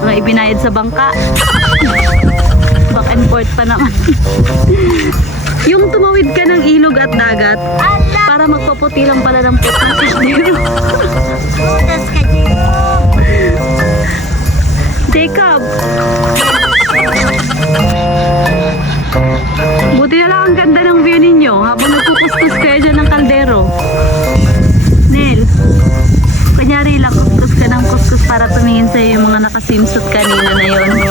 Mga ibinayad sa bangka. Back and forth pa naman. Yung tumawid ka ng ilog at dagat, para magpaputi lang pala ng puwet ng kaldero. Jacob! Buti na lang ang ganda ng view ninyo habang nagkukuskus kayo dyan ng kaldero. Nel, kunyari lang kuskus ka ng kuskus para tumingin sa'yo yung mga nakasimsuit kanina na yon.